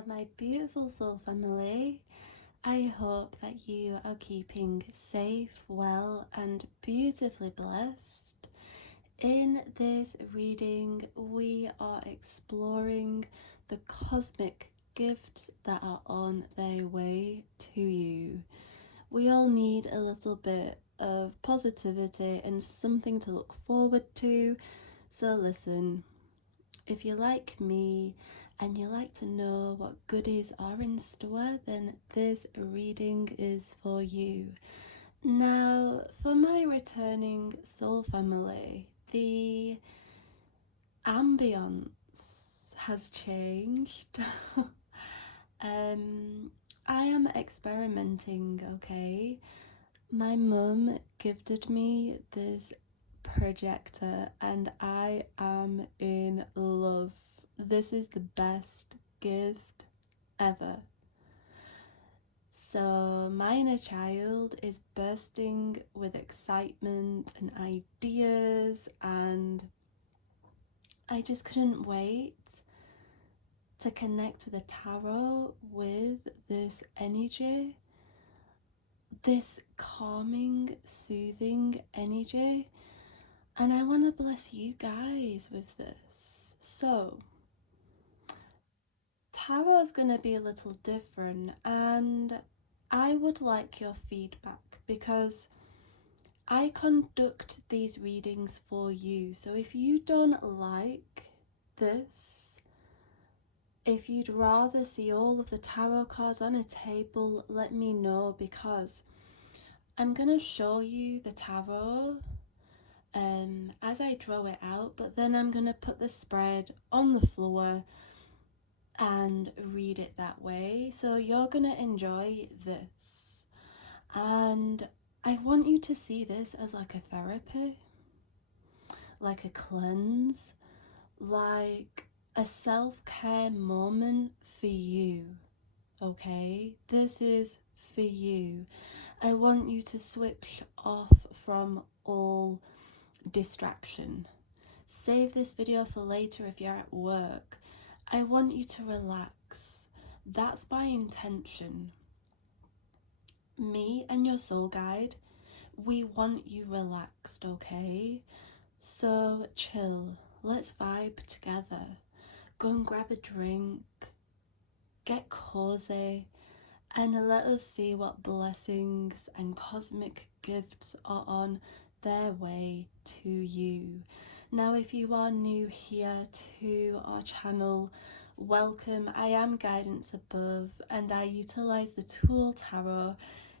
Hello, my beautiful soul family. I hope that you are keeping safe, well, and beautifully blessed. In this reading, we are exploring the cosmic gifts that are on their way to you. We all need a little bit of positivity and something to look forward to. So, listen, if you're like me and you like to know what goodies are in store, then this reading is for you. Now, for my returning soul family, the ambience has changed. I am experimenting, okay? My mum gifted me this projector and I am in love. This is the best gift ever. So my inner child is bursting with excitement and ideas, and I just couldn't wait to connect with the tarot with this energy, this calming, soothing energy. And I want to bless you guys with this. So, tarot is going to be a little different, and I would like your feedback because I conduct these readings for you. So, if you don't like this, if you'd rather see all of the tarot cards on a table, let me know, because I'm going to show you the tarot as I draw it out, but then I'm going to put the spread on the floor and read it that way. So you're going to enjoy this. And I want you to see this as like a therapy, like a cleanse, like a self-care moment for you. Okay? This is for you. I want you to switch off from all distraction. Save this video for later if you're at work. I want you to relax. That's my intention. Me and your soul guide, we want you relaxed, okay? So chill. Let's vibe together. Go and grab a drink. Get cozy. And let us see what blessings and cosmic gifts are on their way to you. Now, if you are new here to our channel, welcome. I am Guidance Above, and I utilize the tool tarot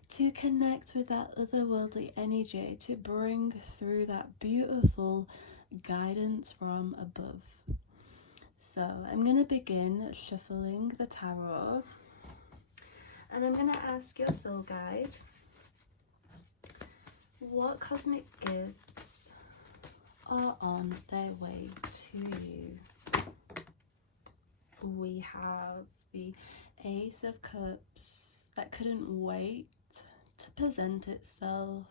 to connect with that otherworldly energy, to bring through that beautiful guidance from above. So I'm going to begin shuffling the tarot. And I'm going to ask your soul guide, what cosmic gifts are on their way to you? We have the Ace of Cups that couldn't wait to present itself.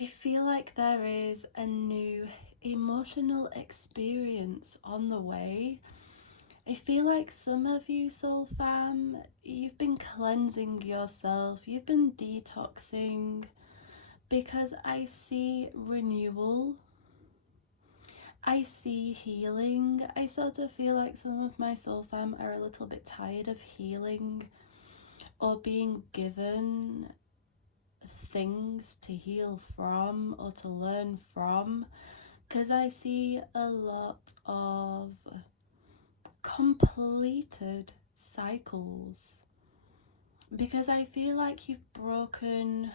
I feel like there is a new emotional experience on the way. I feel like some of you, soul fam, you've been cleansing yourself, you've been detoxing, because I see renewal, I see healing. I sort of feel like some of my soul fam are a little bit tired of healing or being given things to heal from or to learn from, because I see a lot of completed cycles, because I feel like you've broken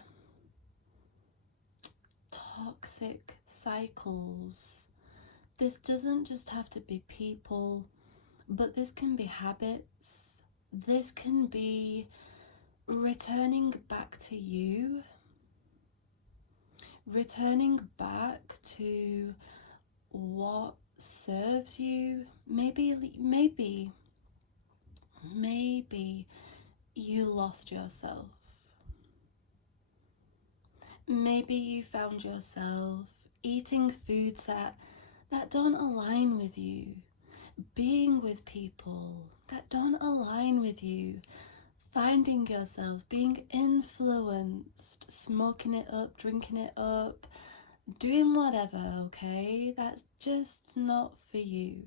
toxic cycles. This doesn't just have to be people, but this can be habits. This can be returning back to you, returning back to what serves you. Maybe you lost yourself. Maybe you found yourself eating foods that don't align with you, being with people that don't align with you, finding yourself being influenced, smoking it up, drinking it up, doing whatever, okay? That's just not for you.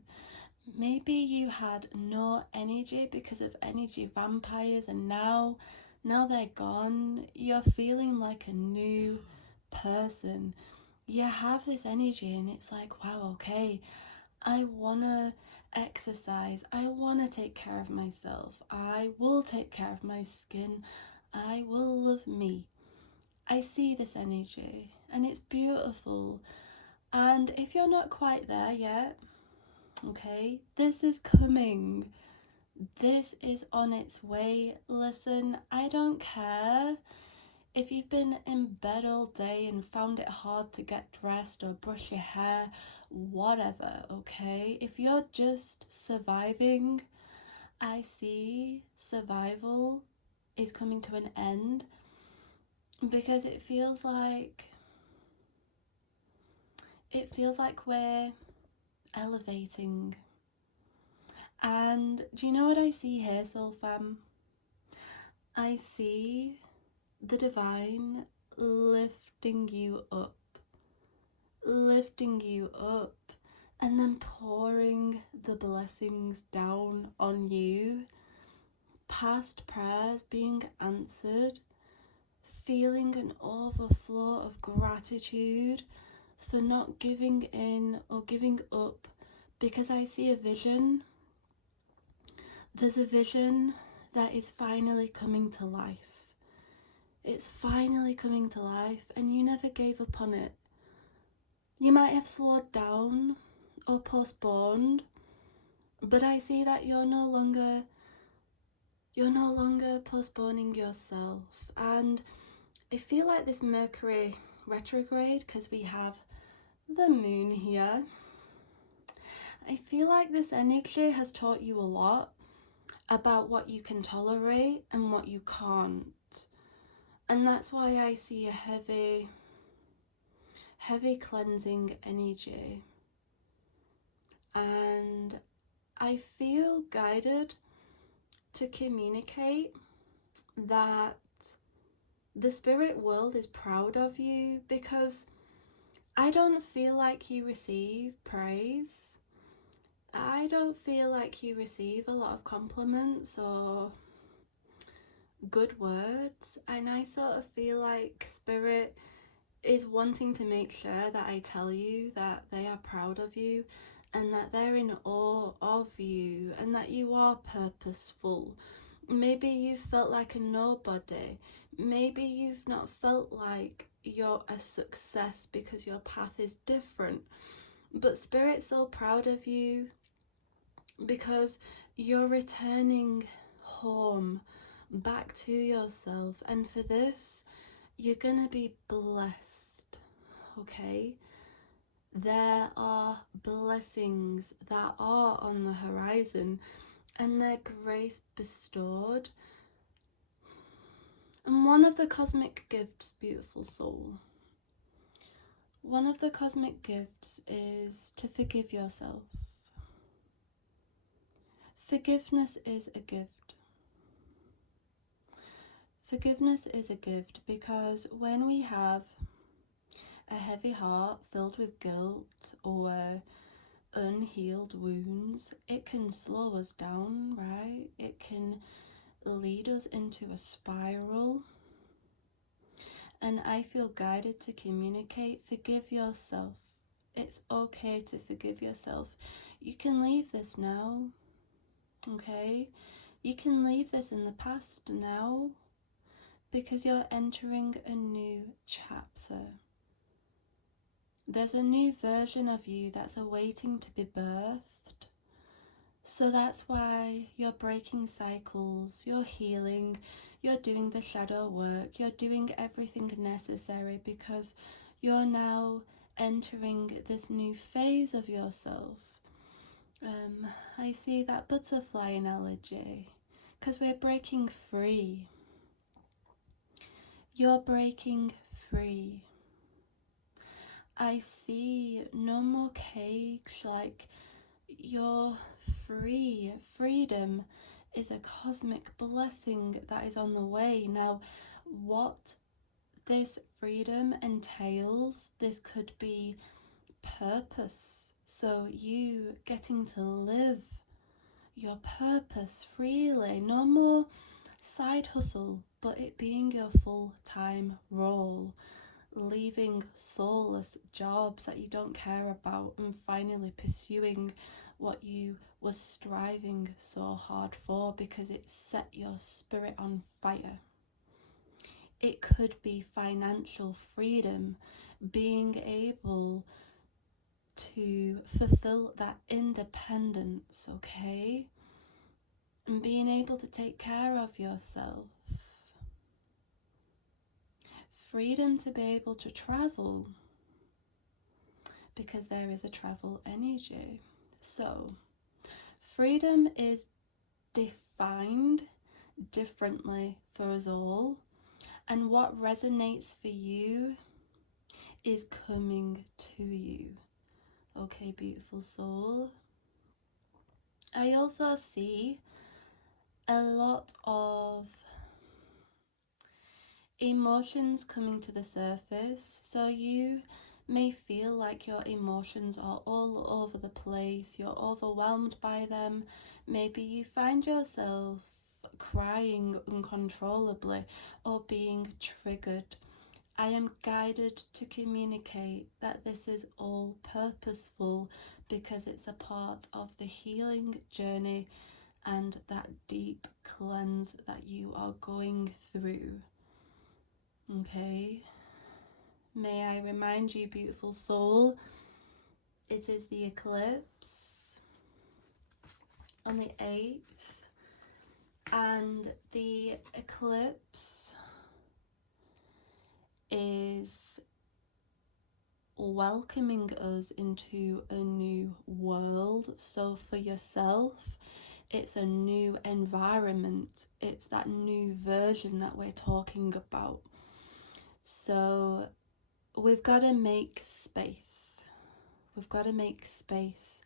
Maybe you had no energy because of energy vampires, and now they're gone. You're feeling like a new person. You have this energy and it's like, wow, okay, I want to exercise. I want to take care of myself. I will take care of my skin. I will love me. I see this energy and it's beautiful. And if you're not quite there yet, okay, this is coming. This is on its way. Listen, I don't care if you've been in bed all day and found it hard to get dressed or brush your hair, whatever, okay? If you're just surviving, I see survival is coming to an end because it feels like we're elevating. And do you know what I see here, Soul Fam? I see the divine lifting you up, and then pouring the blessings down on you. Past prayers being answered, feeling an overflow of gratitude for not giving in or giving up, because I see a vision. There's a vision that is finally coming to life. It's finally coming to life, and you never gave up on it. You might have slowed down or postponed, but I see that you're no longer postponing yourself. And I feel like this Mercury retrograde, because we have the moon here, I feel like this energy has taught you a lot about what you can tolerate and what you can't. And that's why I see a heavy cleansing energy. And I feel guided to communicate that the spirit world is proud of you, because I don't feel like you receive praise. I don't feel like you receive a lot of compliments or good words, and I sort of feel like spirit is wanting to make sure that I tell you that they are proud of you and that they're in awe of you and that you are purposeful. Maybe you've felt like a nobody. Maybe you've not felt like you're a success because your path is different. But Spirit's so proud of you because you're returning home, back to yourself. And for this, you're gonna be blessed, okay? There are blessings that are on the horizon and they're grace bestowed. And one of the cosmic gifts, beautiful soul, one of the cosmic gifts is to forgive yourself. Forgiveness is a gift. Forgiveness is a gift because when we have a heavy heart filled with guilt or unhealed wounds, it can slow us down, right? It can lead us into a spiral. And I feel guided to communicate, forgive yourself. It's okay to forgive yourself. You can leave this now, okay? You can leave this in the past now because you're entering a new chapter. There's a new version of you that's awaiting to be birthed. So that's why you're breaking cycles, you're healing, you're doing the shadow work, you're doing everything necessary because you're now entering this new phase of yourself. I see that butterfly analogy because we're breaking free. You're breaking free. I see no more cage, like you're free. Freedom is a cosmic blessing that is on the way. Now, what this freedom entails, this could be purpose. So you getting to live your purpose freely. No more side hustle, but it being your full-time role. Leaving soulless jobs that you don't care about and finally pursuing what you were striving so hard for because it set your spirit on fire. It could be financial freedom, being able to fulfill that independence, okay? And being able to take care of yourself. Freedom to be able to travel, because there is a travel energy. So, freedom is defined differently for us all, and what resonates for you is coming to you. Okay, beautiful soul. I also see a lot of emotions coming to the surface, so you may feel like your emotions are all over the place, you're overwhelmed by them. Maybe you find yourself crying uncontrollably or being triggered. I am guided to communicate that this is all purposeful because it's a part of the healing journey and that deep cleanse that you are going through. Okay, may I remind you, beautiful soul, it is the eclipse on the 8th, and the eclipse is welcoming us into a new world. So for yourself, it's a new environment, it's that new version that we're talking about. So we've got to make space. We've got to make space.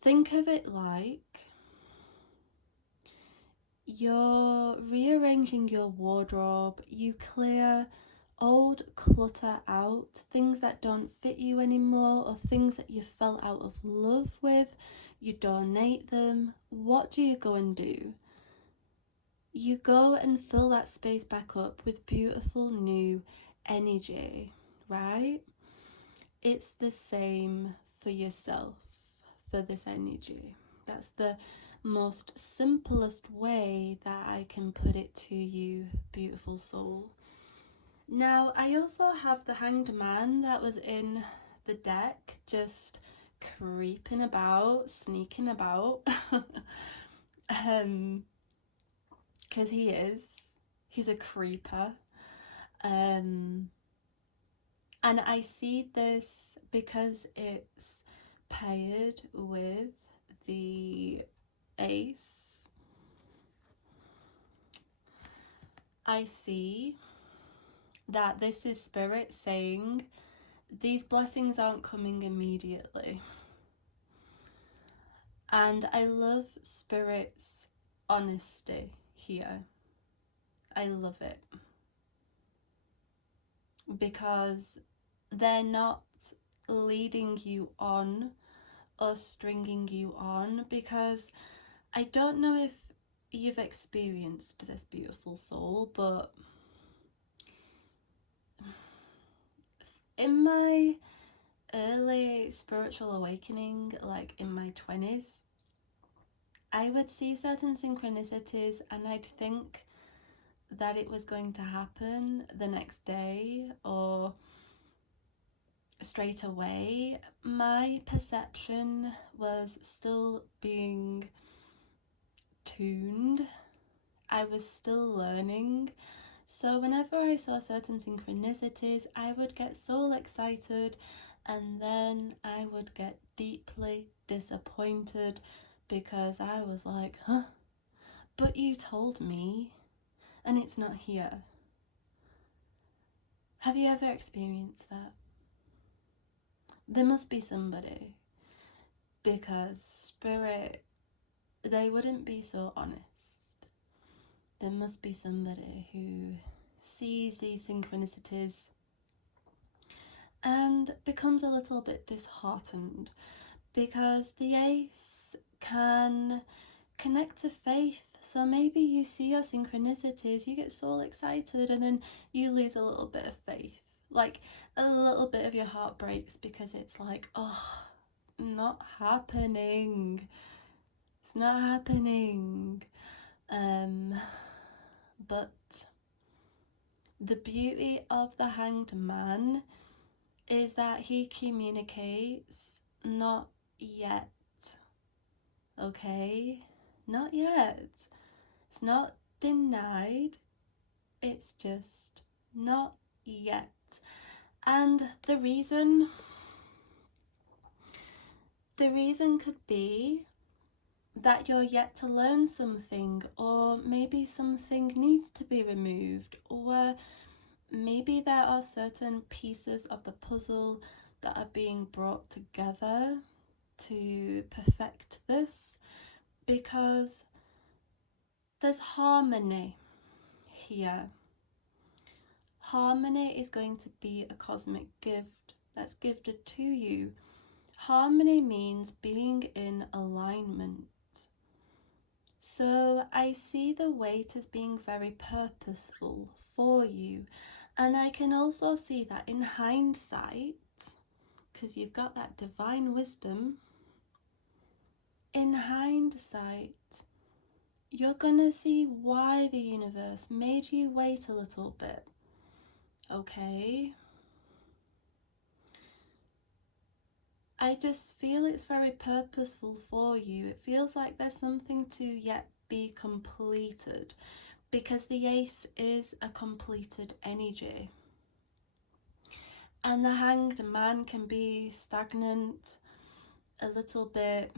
Think of it like you're rearranging your wardrobe. You clear old clutter out, things that don't fit you anymore, or things that you fell out of love with. You donate them. What do you go and do? You go and fill that space back up with beautiful new energy, right? It's the same for yourself, for this energy. That's the most simplest way that I can put it to you, beautiful soul. Now, I also have the Hanged Man that was in the deck, just creeping about, sneaking about. Because he's a creeper. And I see this because it's paired with the ace. I see that this is spirit saying these blessings aren't coming immediately. And I love spirit's honesty here. I love it. Because they're not leading you on or stringing you on, because I don't know if you've experienced this, beautiful soul, but in my early spiritual awakening, like in my 20s, I would see certain synchronicities and I'd think that it was going to happen the next day or straight away. My perception was still being tuned. I was still learning. So whenever I saw certain synchronicities, I would get so excited and then I would get deeply disappointed because I was like, huh? But you told me and it's not here. Have you ever experienced that? There must be somebody. because Spirit, they wouldn't be so honest. There must be somebody who sees these synchronicities and becomes a little bit disheartened, because the Ace can connect to faith. So maybe you see your synchronicities, you get so excited, and then you lose a little bit of faith. Like a little bit of your heart breaks because it's like, oh, not happening. It's not happening. But the beauty of the Hanged Man is that he communicates not yet. Okay? Not yet. It's not denied. It's just not yet. And the reason could be that you're yet to learn something, or maybe something needs to be removed, or maybe there are certain pieces of the puzzle that are being brought together to perfect this, because there's harmony here. Harmony is going to be a cosmic gift that's gifted to you. Harmony means being in alignment. So I see the weight as being very purposeful for you. And I can also see that in hindsight, because you've got that divine wisdom, in hindsight, you're gonna see why the universe made you wait a little bit. Okay? I just feel it's very purposeful for you. It feels like there's something to yet be completed, because the Ace is a completed energy. And the Hanged Man can be stagnant, a little bit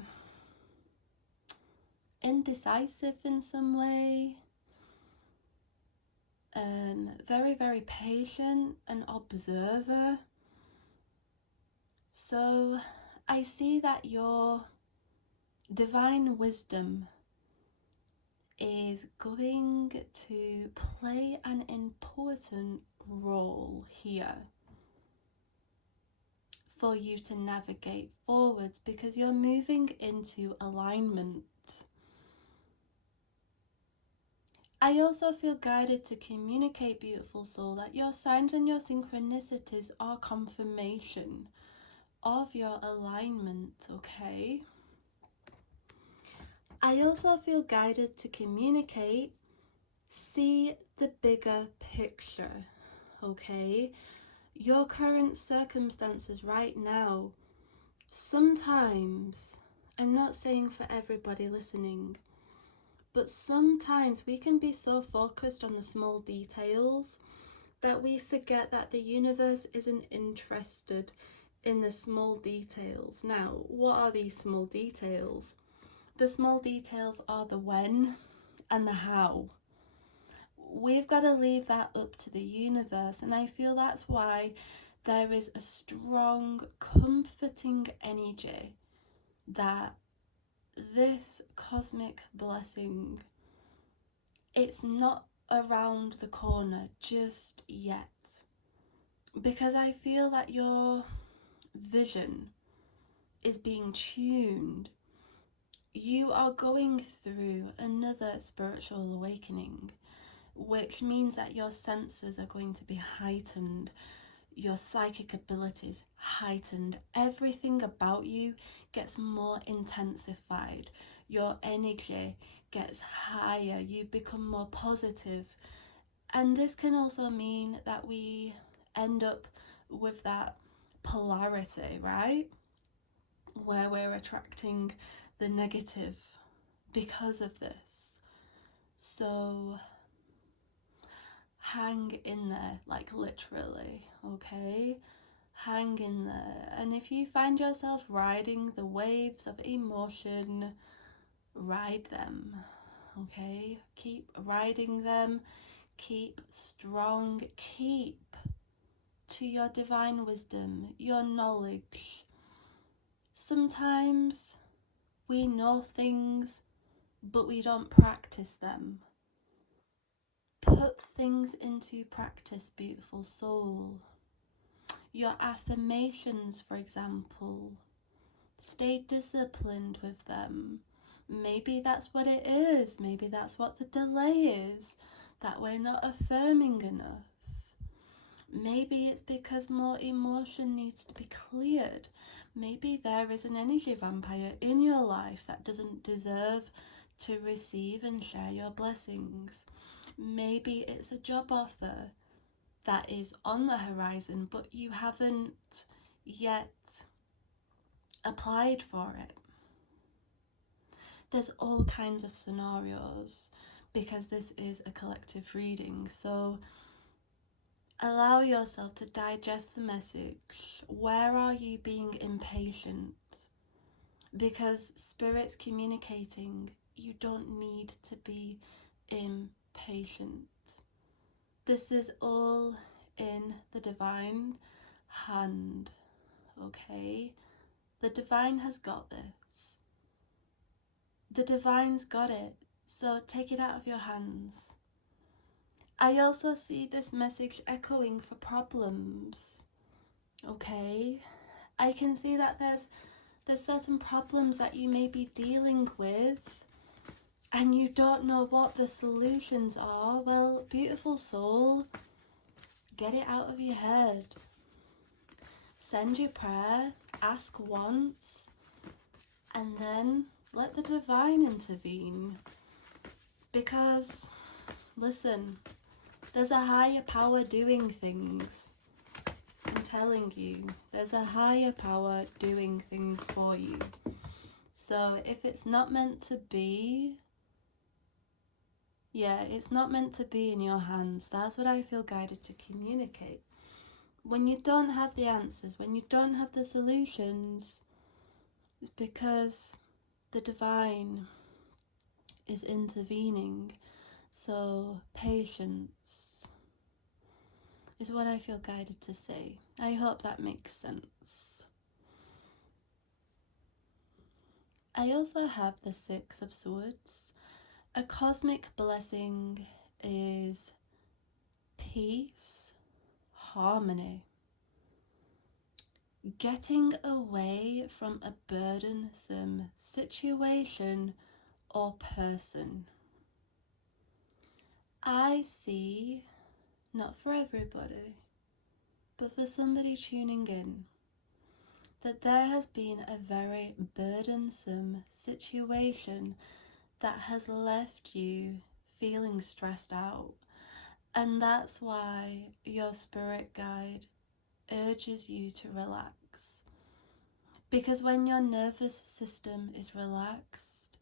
indecisive in some way, very, very patient, an observer. So I see that your divine wisdom is going to play an important role here for you to navigate forwards, because you're moving into alignment. I also feel guided to communicate, beautiful soul, that your signs and your synchronicities are confirmation of your alignment, okay? I also feel guided to communicate, see the bigger picture, okay? Your current circumstances right now, sometimes, I'm not saying for everybody listening, but sometimes we can be so focused on the small details that we forget that the universe isn't interested in the small details. Now, what are these small details? The small details are the when and the how. We've got to leave that up to the universe, and I feel that's why there is a strong, comforting energy that this cosmic blessing, it's not around the corner just yet, because I feel that your vision is being tuned. You are going through another spiritual awakening, which means that your senses are going to be heightened, your psychic abilities heightened, everything about you gets more intensified, your energy gets higher, you become more positive. And this can also mean that we end up with that polarity, right? Where we're attracting the negative because of this. So hang in there, like literally, okay? Hang in there. And if you find yourself riding the waves of emotion, ride them, okay? Keep riding them, keep strong, keep to your divine wisdom, your knowledge. Sometimes we know things, but we don't practice them. Put things into practice, beautiful soul. Your affirmations, for example, stay disciplined with them. Maybe that's what it is. Maybe that's what the delay is, that we're not affirming enough. Maybe it's because more emotion needs to be cleared. Maybe there is an energy vampire in your life that doesn't deserve to receive and share your blessings. Maybe it's a job offer that is on the horizon, but you haven't yet applied for it. There's all kinds of scenarios because this is a collective reading, so allow yourself to digest the message. Where are you being impatient? Because Spirit's communicating, you don't need to be impatient. This is all in the divine hand, okay? The divine has got this. The divine's got it, so take it out of your hands. I also see this message echoing for problems, okay? I can see that there's certain problems that you may be dealing with and you don't know what the solutions are. Well, beautiful soul, get it out of your head. Send your prayer, ask once, and then let the divine intervene. Because, listen, there's a higher power doing things. I'm telling you, there's a higher power doing things for you. So if it's not meant to be, it's not meant to be in your hands. That's what I feel guided to communicate. When you don't have the answers, when you don't have the solutions, it's because the divine is intervening. So patience is what I feel guided to say. I hope that makes sense. I also have the Six of Swords. A cosmic blessing is peace, harmony, getting away from a burdensome situation or person. I see, not for everybody, but for somebody tuning in, that there has been a very burdensome situation that has left you feeling stressed out. And that's why your spirit guide urges you to relax. Because when your nervous system is relaxed,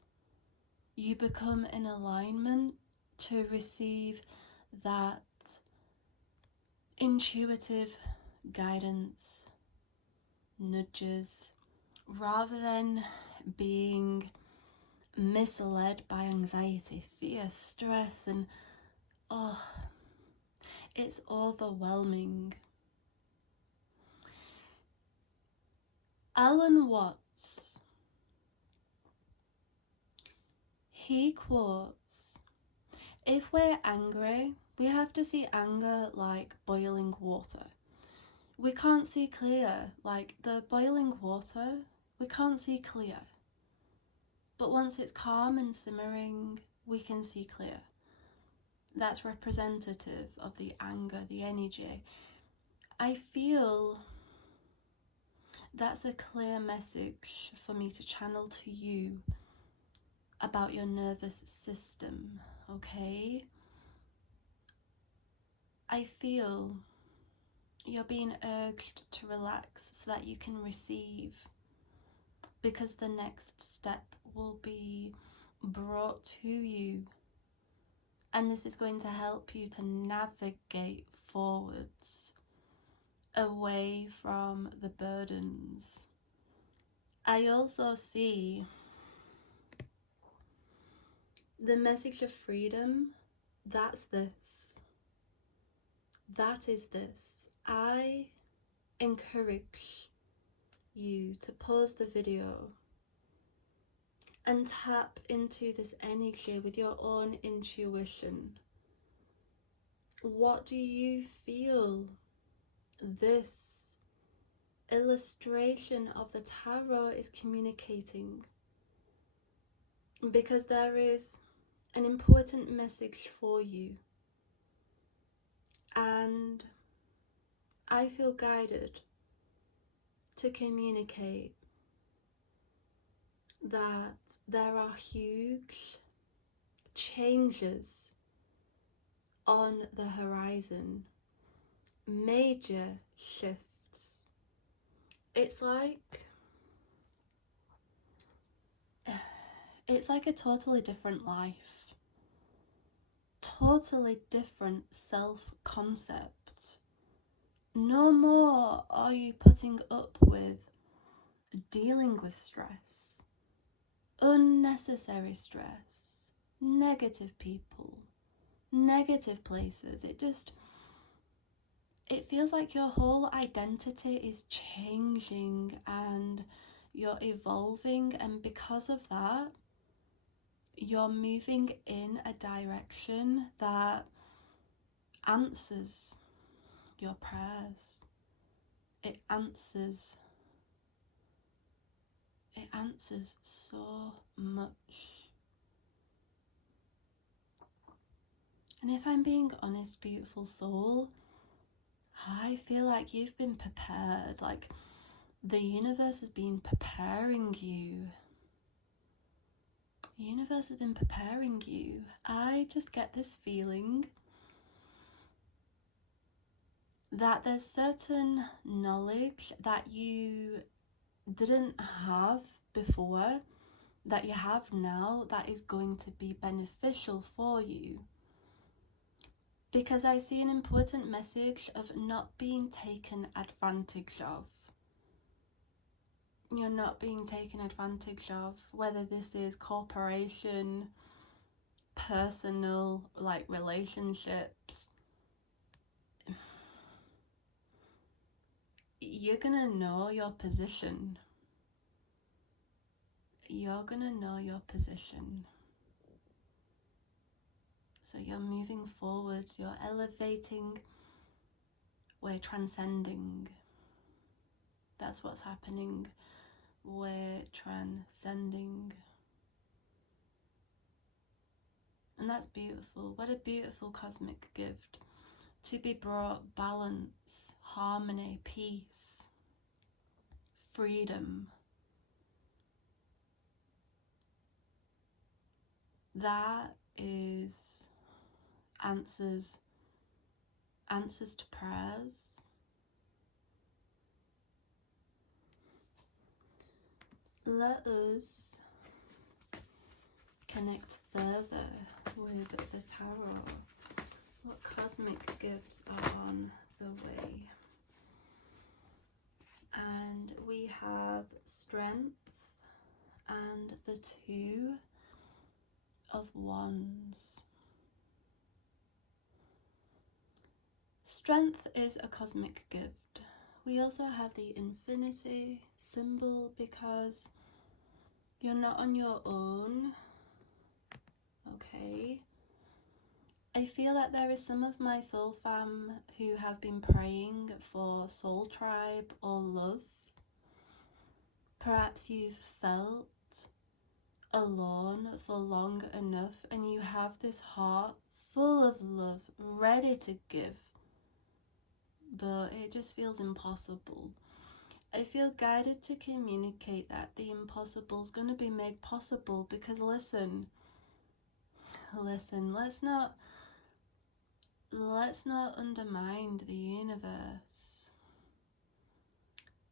you become in alignment to receive that intuitive guidance, nudges, rather than being misled by anxiety, fear, stress, and it's overwhelming. Alan Watts, he quotes, if we're angry, we have to see anger like boiling water. We can't see clear, like the boiling water, we can't see clear. But once it's calm and simmering, we can see clear. That's representative of the anger, the energy. I feel that's a clear message for me to channel to you about your nervous system, okay? I feel you're being urged to relax so that you can receive, because the next step will be brought to you, and this is going to help you to navigate forwards away from the burdens. I also see the message of freedom. That's this. That is this. I encourage you to pause the video and tap into this energy with your own intuition. What do you feel this illustration of the tarot is communicating? Because there is an important message for you, and I feel guided to communicate that there are huge changes on the horizon, major shifts. It's like a totally different life, totally different self-concept. No more are you putting up with dealing with stress, unnecessary stress, negative people, negative places. It feels like your whole identity is changing and you're evolving, and because of that, you're moving in a direction that answers your prayers. It answers so much. And if I'm being honest, beautiful soul, I feel like you've been prepared. Like the universe has been preparing you. The universe has been preparing you. I just get this feeling that there's certain knowledge that you didn't have before, that you have now, that is going to be beneficial for you. Because I see an important message of not being taken advantage of. You're not being taken advantage of, whether this is corporation, personal, like relationships. You're gonna know your position. You're gonna know your position. So you're moving forwards, you're elevating, we're transcending. That's what's happening. We're transcending. And that's beautiful. What a beautiful cosmic gift. To be brought balance, harmony, peace, freedom. That is answers to prayers. Let us connect further with the tarot. What cosmic gifts are on the way? And we have strength and the Two of Wands. Strength is a cosmic gift. We also have the infinity symbol because you're not on your own. Okay. I feel that there is some of my soul fam who have been praying for soul tribe or love. Perhaps you've felt alone for long enough and you have this heart full of love, ready to give, but it just feels impossible. I feel guided to communicate that the impossible is going to be made possible, because listen, let's not undermine the universe.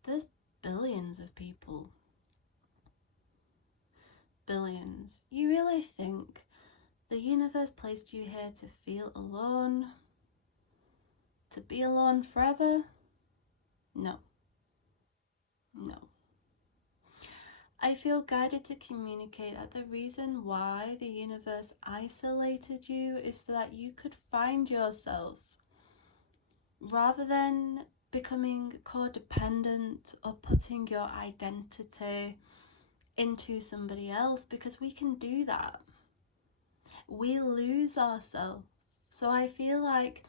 There's billions of people. Billions. You really think the universe placed you here to feel alone? To be alone forever? No. No. I feel guided to communicate that the reason why the universe isolated you is so that you could find yourself. Rather than becoming codependent or putting your identity into somebody else, because we can do that. We lose ourselves. So I feel like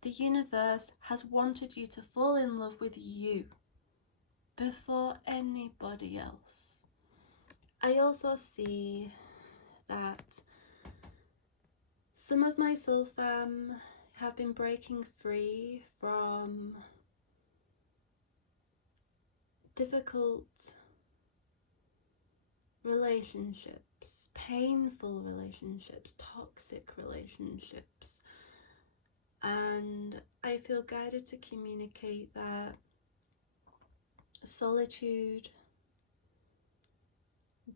the universe has wanted you to fall in love with you before anybody else. I also see that some of my soul fam have been breaking free from difficult relationships, painful relationships, toxic relationships. And I feel guided to communicate that solitude,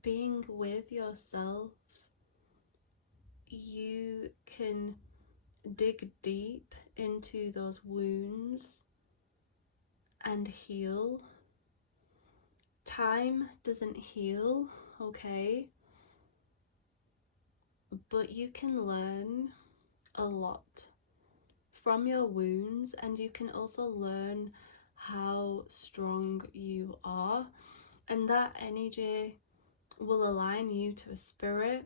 being with yourself, you can dig deep into those wounds and heal. Time doesn't heal, okay? But you can learn a lot from your wounds, and you can also learn how strong you are, and that energy will align you to a spirit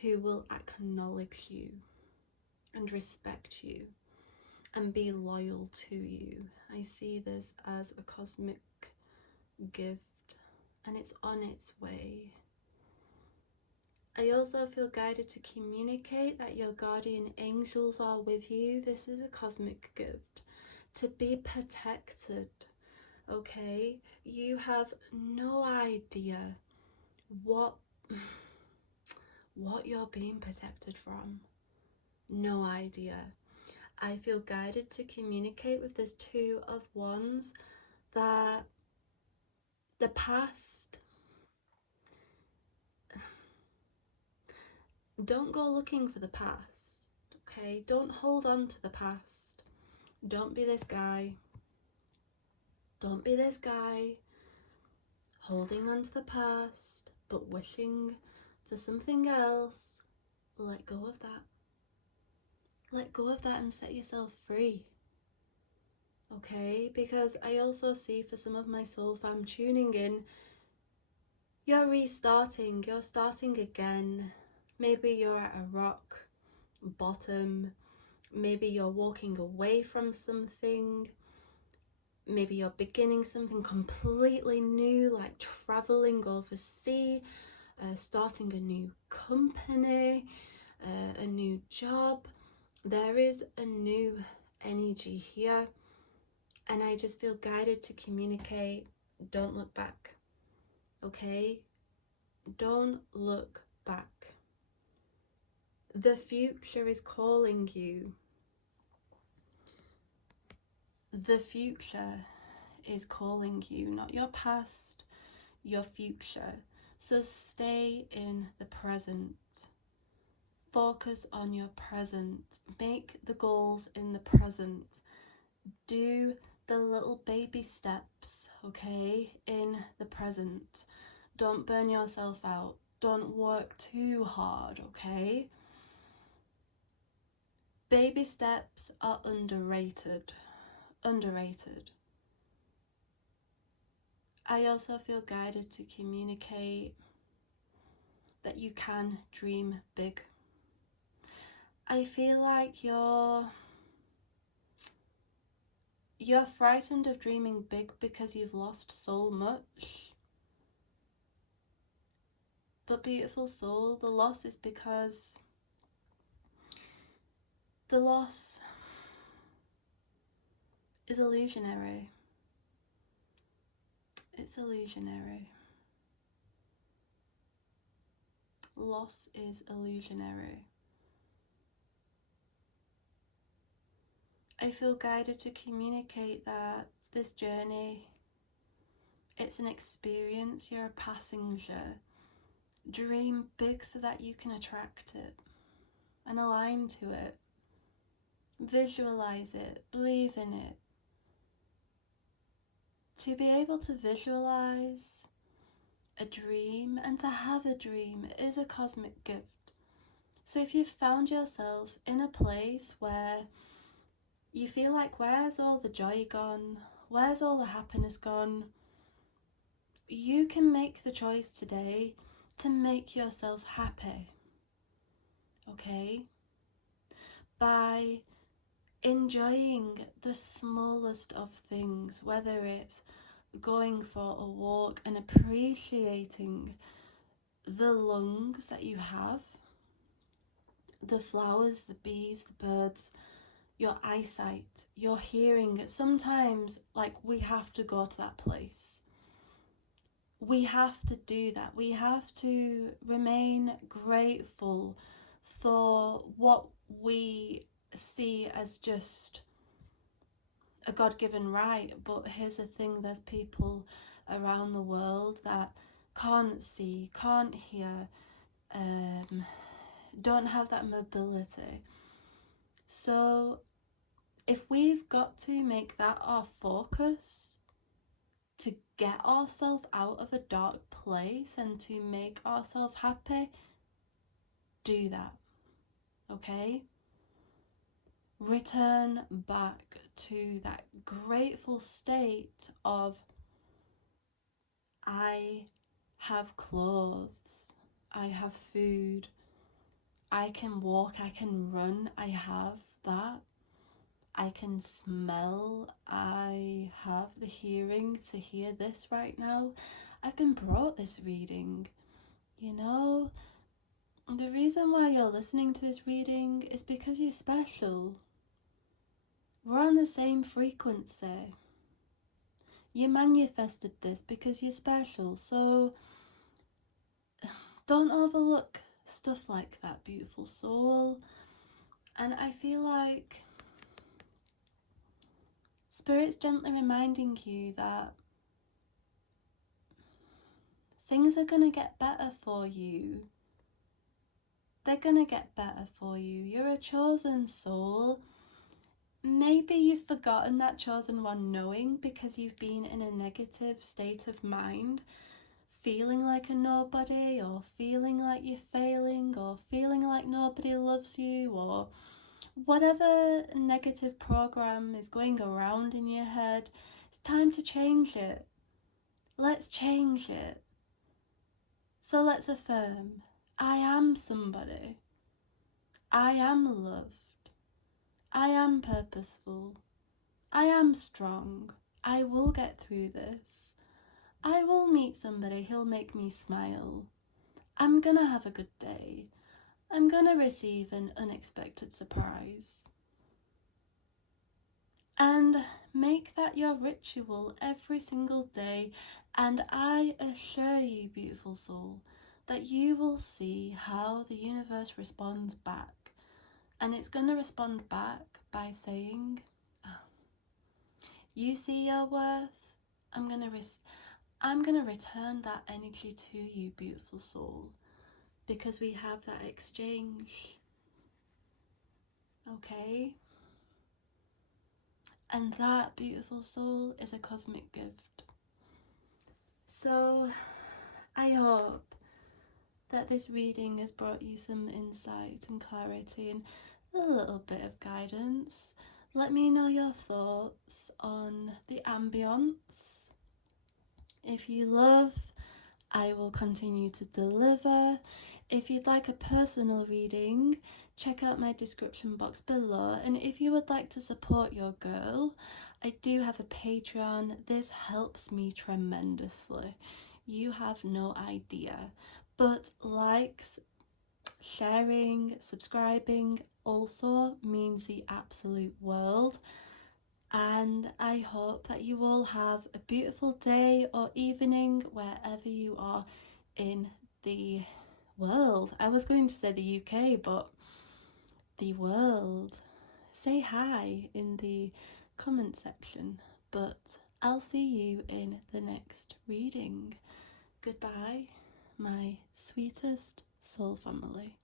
who will acknowledge you and respect you and be loyal to you. I see this as a cosmic gift, and it's on its way. I also feel guided to communicate that your guardian angels are with you. This is a cosmic gift to be protected, okay? You have no idea what you're being protected from. No idea. I feel guided to communicate with this Two of Wands that the past, don't go looking for the past, okay? Don't hold on to the past. Don't be this guy. Don't be this guy holding on to the past but wishing for something else. Let go of that. Let go of that and set yourself free. Okay? Because I also see for some of my soul fam tuning in, you're restarting, you're starting again. Maybe you're at a rock bottom. Maybe you're walking away from something. Maybe you're beginning something completely new, like traveling overseas, starting a new company, a new job. There is a new energy here, and I just feel guided to communicate. Don't look back, okay? Don't look back. The future is calling you. The future is calling you, not your past, your future. So stay in the present. Focus on your present. Make the goals in the present. Do the little baby steps, okay, in the present. Don't burn yourself out. Don't work too hard, okay? Baby steps are underrated. Underrated. I also feel guided to communicate that you can dream big. I feel like you're frightened of dreaming big because you've lost so much. But beautiful soul, the loss is because the loss is illusionary. It's illusionary. Loss is illusionary. I feel guided to communicate that this journey, it's an experience, you're a passenger. Dream big so that you can attract it and align to it. Visualize it, believe in it. To be able to visualize a dream and to have a dream is a cosmic gift. So if you've found yourself in a place where you feel like, where's all the joy gone? Where's all the happiness gone? You can make the choice today to make yourself happy, okay? By enjoying the smallest of things, whether it's going for a walk and appreciating the lungs that you have, the flowers, the bees, the birds, your eyesight, your hearing. Sometimes, like, we have to go to that place. We have to do that. We have to remain grateful for what we see as just a God-given right. But here's the thing, there's people around the world that can't see, can't hear, don't have that mobility. So if we've got to make that our focus to get ourselves out of a dark place and to make ourselves happy, do that, okay? Return back to that grateful state of, I have clothes, I have food, I can walk, I can run, I have that. I can smell, I have the hearing to hear this right now. I've been brought this reading. You know, the reason why you're listening to this reading is because you're special. We're on the same frequency. You manifested this because you're special. So don't overlook stuff like that, beautiful soul. And I feel like Spirit's gently reminding you that things are going to get better for you. They're going to get better for you. You're a chosen soul. Maybe you've forgotten that chosen one knowing because you've been in a negative state of mind, feeling like a nobody, or feeling like you're failing, or feeling like nobody loves you, or whatever negative program is going around in your head. It's time to change it. Let's change it. So let's affirm, I am somebody. I am loved. I am purposeful. I am strong. I will get through this. I will meet somebody who'll make me smile. I'm gonna have a good day. I'm gonna receive an unexpected surprise. And make that your ritual every single day, and I assure you, beautiful soul, that you will see how the universe responds back. And it's going to respond back by saying, oh, you see your worth, I'm going to return that energy to you, beautiful soul, because we have that exchange. Okay? And that, beautiful soul, is a cosmic gift. So I hope that this reading has brought you some insight and clarity and a little bit of guidance. Let me know your thoughts on the ambience. If you love, I will continue to deliver. If you'd like a personal reading, check out my description box below. And if you would like to support your girl, I do have a Patreon. This helps me tremendously. You have no idea. But likes, sharing, subscribing also means the absolute world. And I hope that you all have a beautiful day or evening wherever you are in the world. I was going to say the UK, but the world. Say hi in the comment section, but I'll see you in the next reading. Goodbye, my sweetest soul family.